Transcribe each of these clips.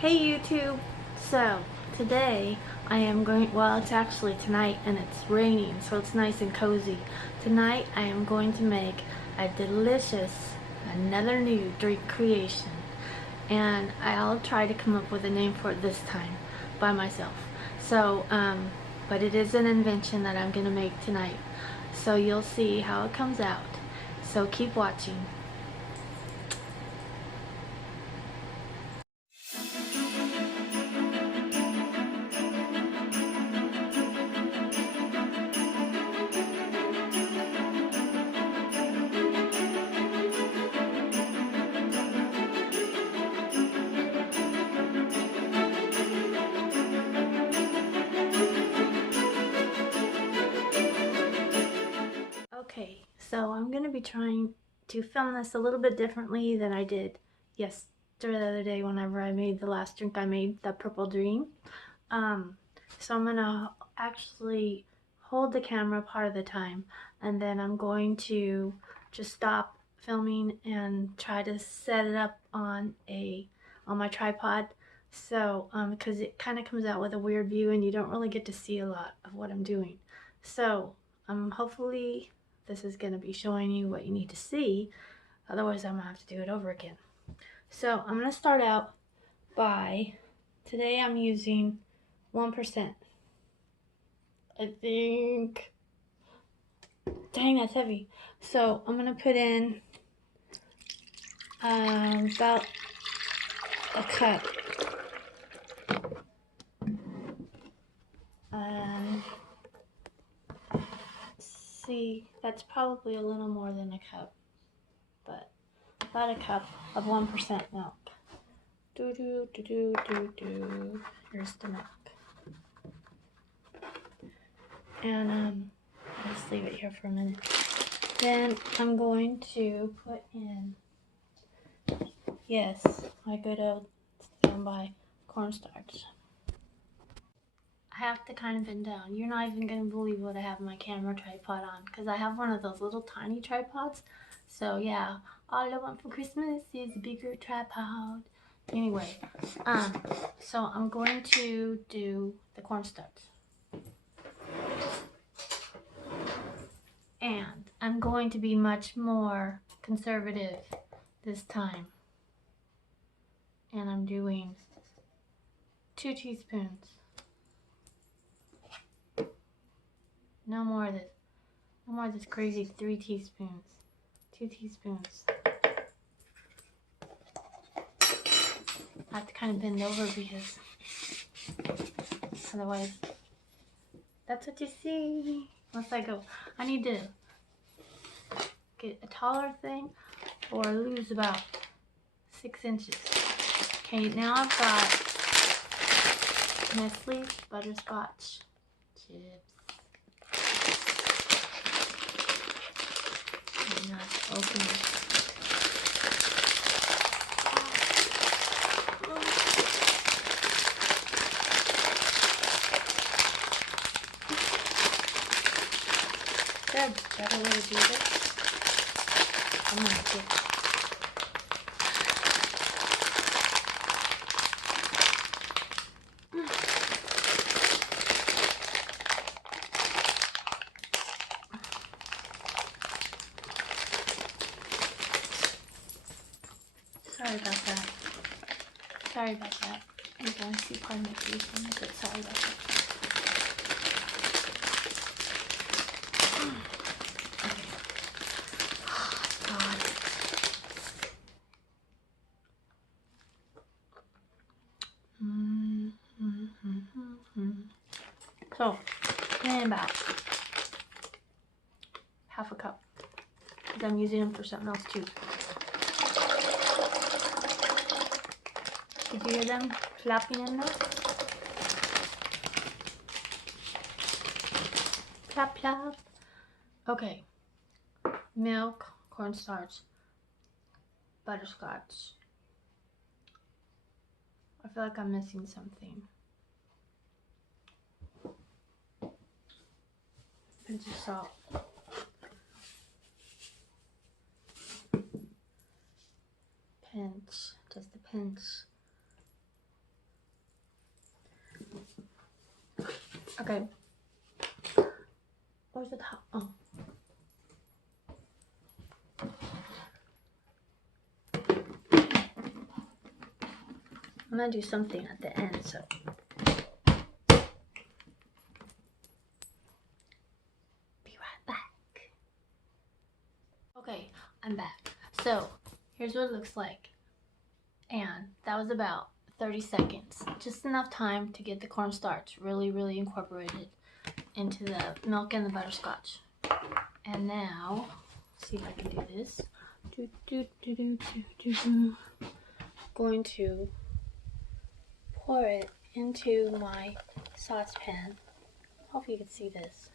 Hey YouTube! So, today I am going, well it's actually tonight and it's raining so it's nice and cozy. Tonight I am going to make a delicious, another new drink creation. And I'll try to come up with a name for it this time by myself. So, but it is an invention that I'm going to make tonight. So you'll see how it comes out. So keep watching. Okay, so I'm going to be trying to film this a little bit differently than I did yesterday, the other day, whenever I made the last drink I made, the Purple Dream. So I'm going to actually hold the camera part of the time, and then I'm going to just stop filming and try to set it up on my tripod. So, because it kind of comes out with a weird view and you don't really get to see a lot of what I'm doing. So, hopefully this is going to be showing you what you need to see. Otherwise, I'm going to have to do it over again. So I'm going to start out by, today I'm using 1%. I think, dang, that's heavy. So I'm going to put in about a cup. See, that's probably a little more than a cup, but about a cup of 1% milk. Here's the milk. And I'll just leave it here for a minute. Then I'm going to put in, yes, my good old standby cornstarch. I have to kind of bend down. You're not even going to believe what I have my camera tripod on, because I have one of those little tiny tripods. So yeah, all I want for Christmas is a bigger tripod. Anyway, so I'm going to do the cornstarch. And I'm going to be much more conservative this time. And I'm doing 2 teaspoons. No more of this. No more of this crazy 3 teaspoons. 2 teaspoons. I have to kind of bend over because otherwise, that's what you see. Once I go, I need to get a taller thing or lose about 6 inches. Okay, now I've got Nestle's Butterscotch chips. I'm not opening it. Is there a better way to do this? I'm gonna get. Sorry about that. Sorry about that. I'm going to see part of my face, but sorry about that. So, and about half a cup, because I'm using them for something else too. Did you hear them flapping in there? Plap, plap. Okay. Milk, cornstarch, butterscotch. I feel like I'm missing something. Pinch of salt. Pinch, just a pinch. Okay. Where's the top? Oh. I'm gonna do something at the end, so. Be right back. Okay, I'm back. So, here's what it looks like. And that was about 30 seconds. Just enough time to get the cornstarch really incorporated into the milk and the butterscotch. And now, see if I can do this. Going to pour it into my saucepan. Hope you can see this.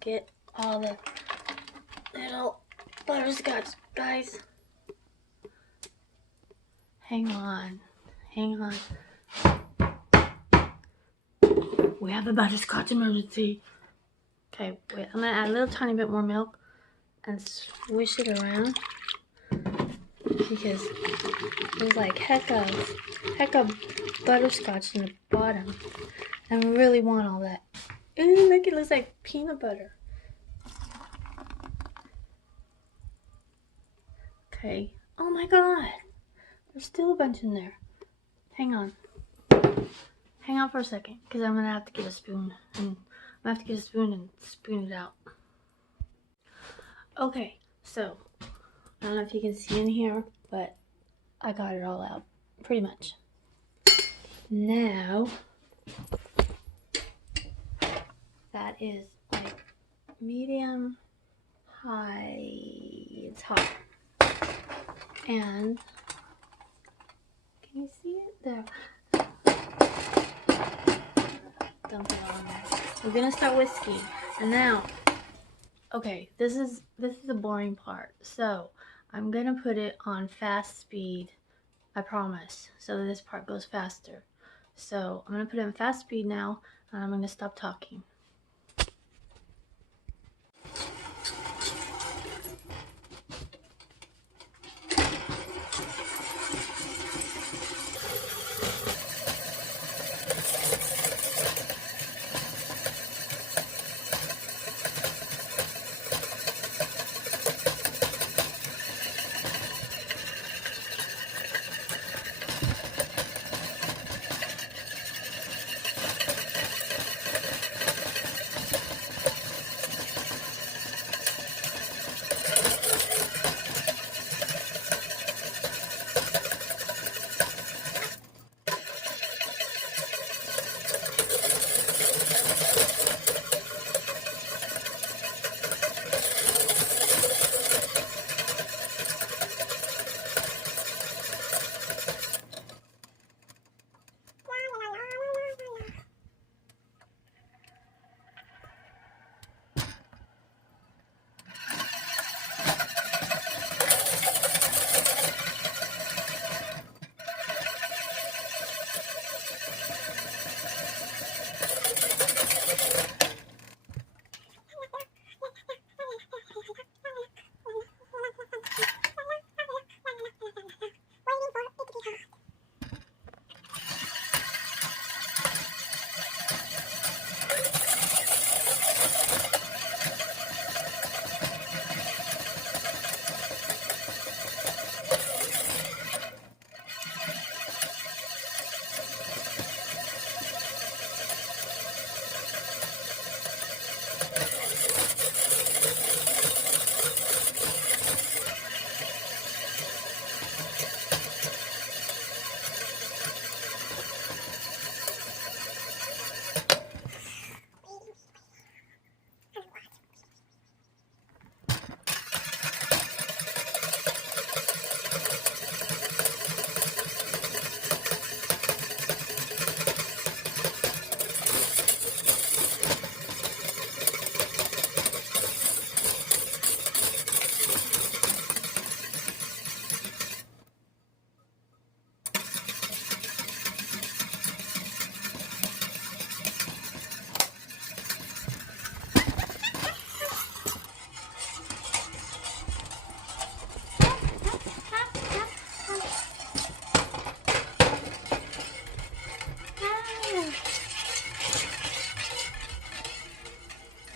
Get all the little butterscotch, guys. Hang on. We have a butterscotch emergency. Okay, wait, I'm gonna add a little tiny bit more milk and swish it around because there's like heck of butterscotch in the bottom. And I really want all that. Ooh, look, it looks like peanut butter. Okay. Oh my god. There's still a bunch in there. Hang on. Hang on for a second, because I'm gonna have to get a spoon and spoon it out. Okay, so I don't know if you can see in here, but I got it all out, pretty much. Now that is like medium high. It's hot, and can you see it there? Dump it on there. We're gonna start whisking, and now, okay, this is the boring part. So I'm gonna put it on fast speed, I promise, so that this part goes faster. So I'm gonna put it on fast speed now, and I'm gonna stop talking.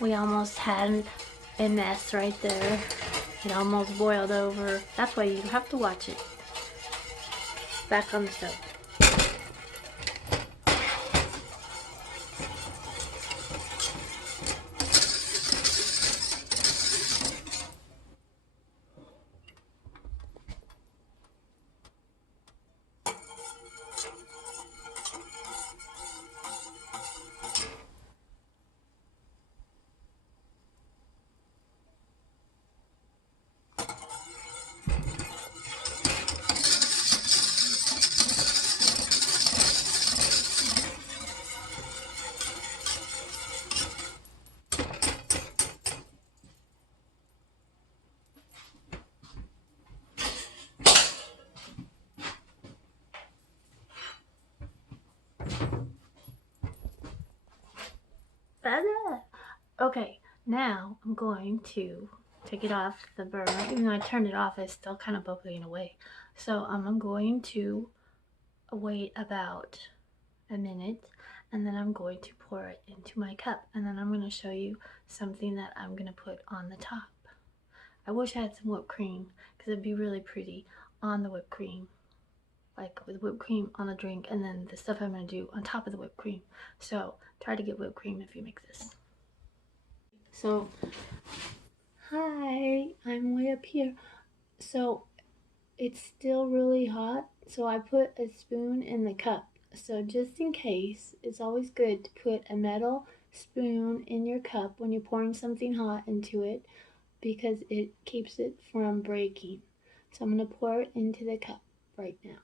We almost had a mess right there. It almost boiled over. That's why you have to watch it. Back on the stove. Okay, now I'm going to take it off the burner. Even though I turned it off, it's still kind of bubbling away. So I'm going to wait about a minute, and then I'm going to pour it into my cup, and then I'm going to show you something that I'm going to put on the top. I wish I had some whipped cream, because it'd be really pretty on the whipped cream, like with whipped cream on the drink, and then the stuff I'm going to do on top of the whipped cream. So try to get whipped cream if you make this. So, hi, I'm way up here. So, it's still really hot, so I put a spoon in the cup. So just in case, it's always good to put a metal spoon in your cup when you're pouring something hot into it, because it keeps it from breaking. So I'm going to pour it into the cup right now.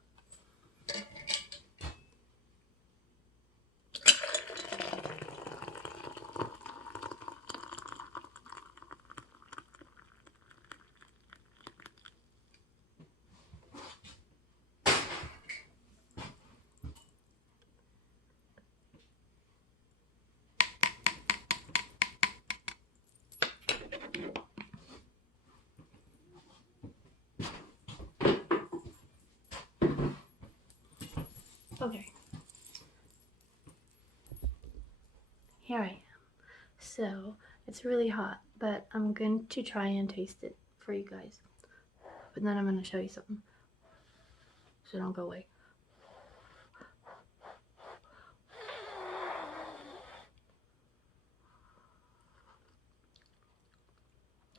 Okay. Here I am. So it's really hot, but I'm going to try and taste it for you guys. But then I'm going to show you something. So don't go away.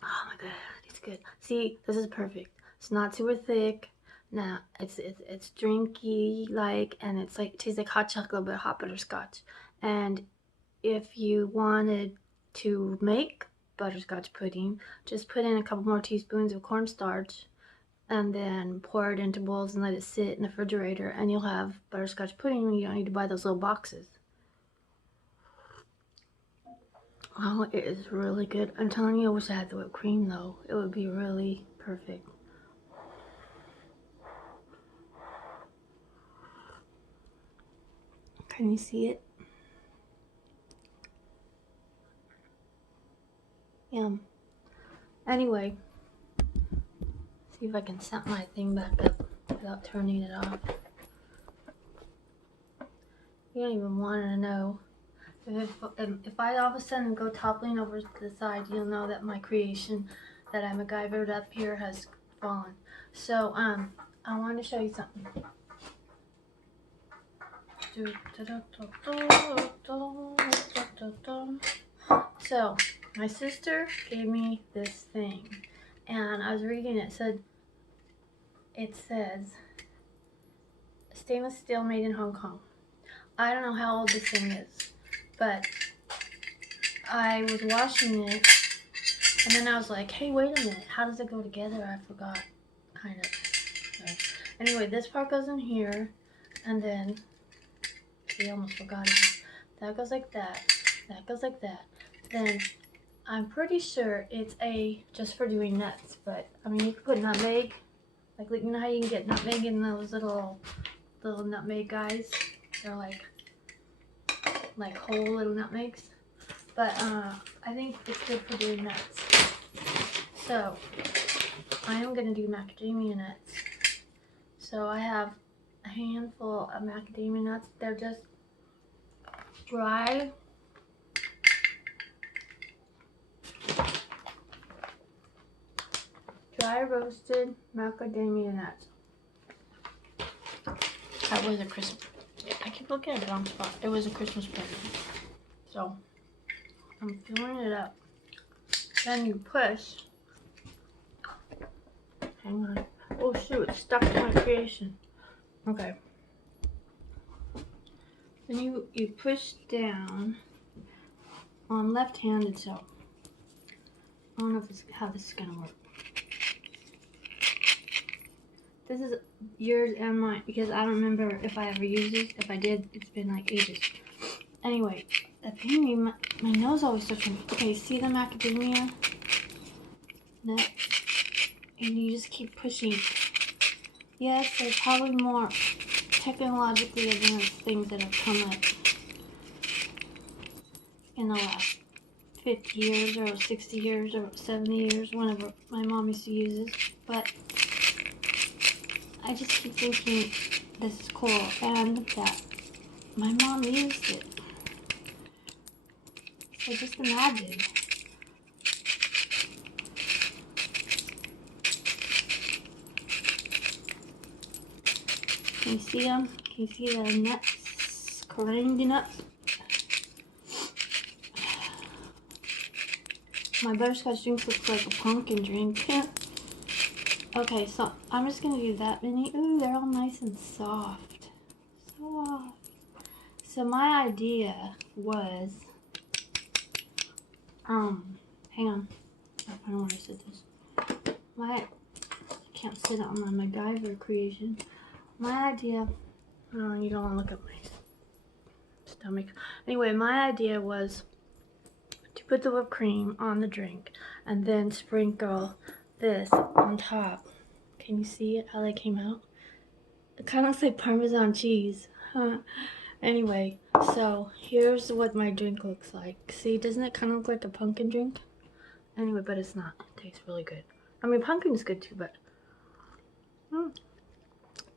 Oh my god, it's good. See, this is perfect. It's not super thick. Nah, it's drinky like, and it's like, it tastes like hot chocolate but hot butterscotch. And if you wanted to make butterscotch pudding, just put in a couple more teaspoons of cornstarch and then pour it into bowls and let it sit in the refrigerator, and you'll have butterscotch pudding when you don't need to buy those little boxes. Oh, it is really good. I'm telling you, I wish I had the whipped cream though. It would be really perfect. Can you see it? Yum. Anyway, see if I can set my thing back up without turning it off. You don't even want to know. If I all of a sudden go toppling over to the side, you'll know that my creation that I MacGyvered up here has fallen. So, I want to show you something. So, my sister gave me this thing, and I was reading it. It says, stainless steel made in Hong Kong. I don't know how old this thing is, but I was washing it, and then I was like, hey, wait a minute, how does it go together? I forgot, kind of. So, anyway, this part goes in here, and then, see, I almost forgot it. That goes like that, that goes like that. Then, I'm pretty sure it's just for doing nuts, but, I mean, you could put nutmeg, like, you know how you can get nutmeg in those little nutmeg guys? They're like whole little nutmegs. But I think it's good for doing nuts. So I am going to do macadamia nuts. So I have a handful of macadamia nuts. They're just dry. dry roasted macadamia nuts. That was a Christmas. I keep looking at the wrong spot. It was a Christmas present. So I'm filling it up. Then you push. Hang on. Oh shoot, it's stuck to my creation. Okay. Then you push down on left-handed, so I don't know if this, how this is gonna work. This is yours and mine because I don't remember if I ever used this. If I did, it's been like ages. Anyway, that thing, my nose always starts running. Okay, see the macadamia nut? And you just keep pushing. Yes, there's probably more technologically advanced things that have come up in the last 50 years or 60 years or 70 years, whenever my mom used to use this. But I just keep thinking this is cool and that my mom used it. So just imagine. Can you see them? Can you see the nuts? Cranky nuts? My butterscotch drink looks like a pumpkin drink. Okay, so I'm just gonna do that many. Ooh, they're all nice and soft. Soft. So my idea was, hang on. I don't know where I said this. I can't sit on my MacGyver creation. My idea, oh, you don't want to look at my stomach. Anyway, my idea was to put the whipped cream on the drink and then sprinkle this on top. Can you see it, how they came out? It kind of looks like Parmesan cheese. Anyway, so here's what my drink looks like. See, doesn't it kind of look like a pumpkin drink? Anyway, but it's not. It tastes really good. I mean, pumpkin's good too, but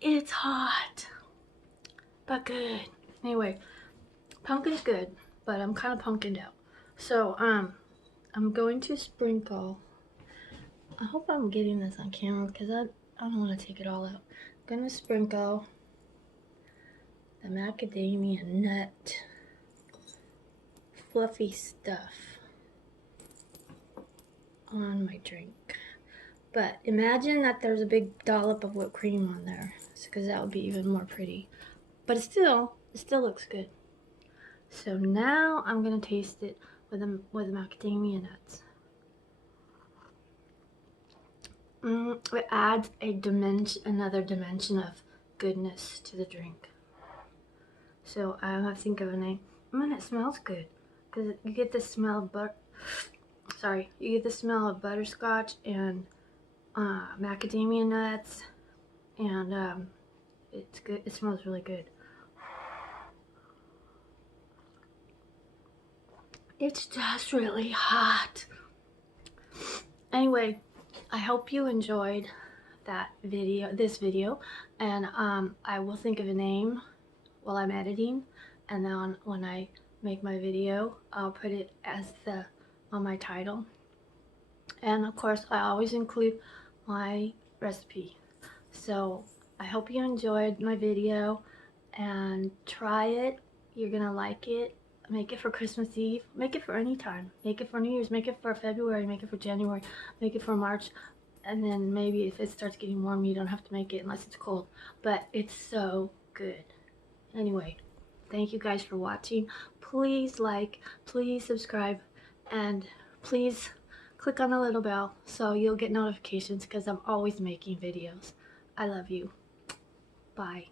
it's hot, but good. Anyway, pumpkin's good, but I'm kind of pumpkined out. So, I'm going to sprinkle. I hope I'm getting this on camera because I don't want to take it all out. I'm gonna sprinkle the macadamia nut fluffy stuff on my drink. But imagine that there's a big dollop of whipped cream on there, because that would be even more pretty. But it still looks good. So now I'm gonna taste it with the macadamia nuts. It adds another dimension of goodness to the drink. So I have to think of a name. It smells good because you get the smell of you get the smell of butterscotch and macadamia nuts, and it's good. It smells really good. It's just really hot. Anyway, I hope you enjoyed this video, and I will think of a name while I'm editing, and then when I make my video, I'll put it as on my title. And of course, I always include my recipe. So I hope you enjoyed my video, and try it. You're gonna like it. Make it for Christmas Eve. Make it for any time. Make it for New Year's. Make it for February. Make it for January. Make it for March. And then maybe if it starts getting warm, you don't have to make it unless it's cold. But it's so good. Anyway, thank you guys for watching. Please like, please subscribe, and please click on the little bell so you'll get notifications because I'm always making videos. I love you. Bye.